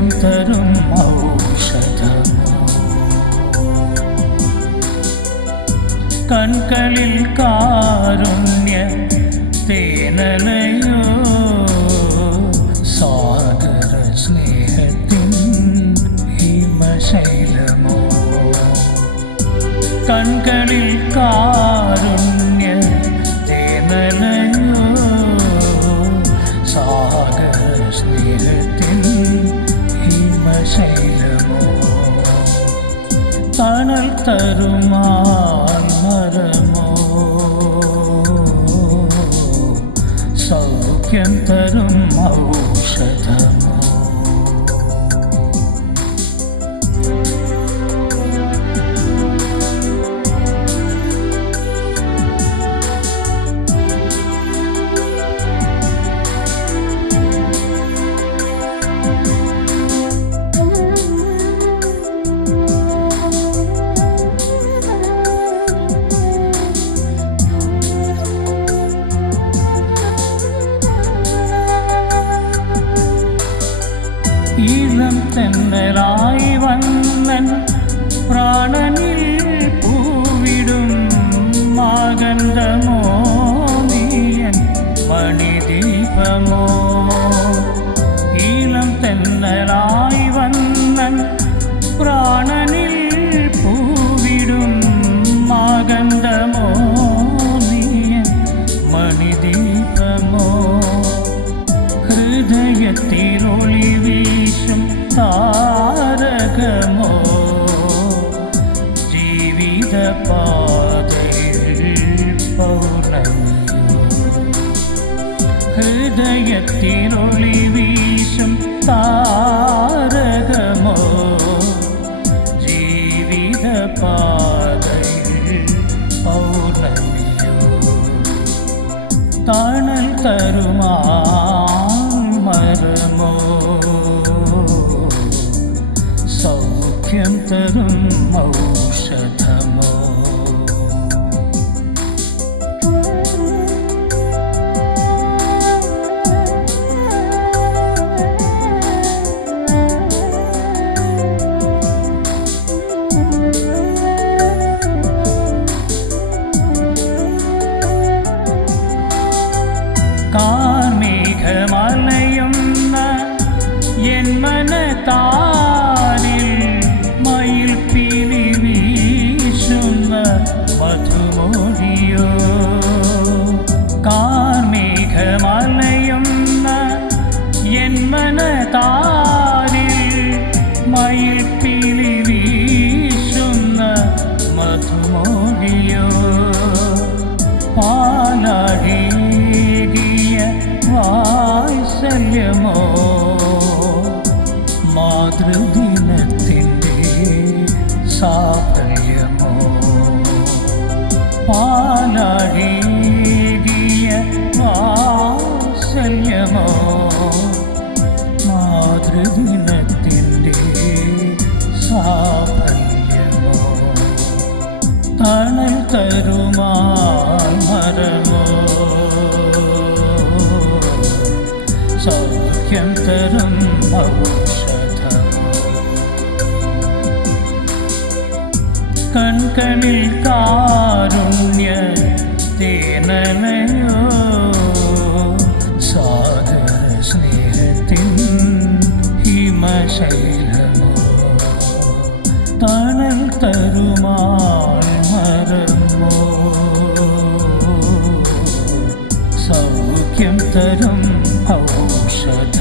സൗഖ്യം തരും ഔഷധമോ, കൺകളിൽ കാരുണ്യ തേനലയോ, സാഗര സ്നേഹത്തിൻ ഹിമശൈലമോ, കൺകളിൽ കാരുണ്യ തേനലയോ, സാഗര സ്നേഹത്തിൻ ഹിമശൈലമോ, തണൽ തരുമാൽ മരമോ, സൗഖ്യം തരും ഔഷധമോ. ഈഴം തെന്നലായി വന്നൻ പ്രാണനിൽ പൂവിടും മാഗന്ധമോ, നീയൻ മണിദീപമോ. ഈഴം തെന്നലായി വന്നൻ പ്രാണനിൽ പൂവിടും മാഗന്ധമോ, നീയൻ മണിദീപമോ. ഹൃദയത്തിലൊളി വീശും താരകമോ, ജീവിത പാതയിൽ പൗർണമിയോ. ഹൃദയത്തിലൊളി വീശും താരകമോ, ജീവിത പാതയിൽ പൗർണമിയോ. തണൽ തരുമാ മരമോ, സൗഖ്യം തരും ഔഷധമോ. കാർമേഘമലയുന്ന എൻ മനതാരിൽ മയിൽപ്പീലി വീശുന്ന മധുമൊഴിയോ. കാർമേഘമലയുന്ന എൻ മനതാരിൽ മയിൽപ്പീലി വീശുന്ന മധുമൊഴിയോ. പാലാഴിയ വാത്സല്യമോ, മാതൃദിനത്തിൻ്റെ സാഫല്യമോ. പാലാഴിയ വാത്സല്യമോ, മാതൃദിനത്തിൻ്റെ സാഫല്യമോ. തണൽ തരുമാൽ മരമോ, സൗഖ്യം തരും ഔഷധമോ. കൺകളിൽ കാരുണ്യ തേനലയോ, സാഗര സ്നേഹത്തിൻ ഹിമശൈലമോ. തണൽ തരുമാൽ മരമോ, സൗഖ്യം തരും ഔഷധമോ.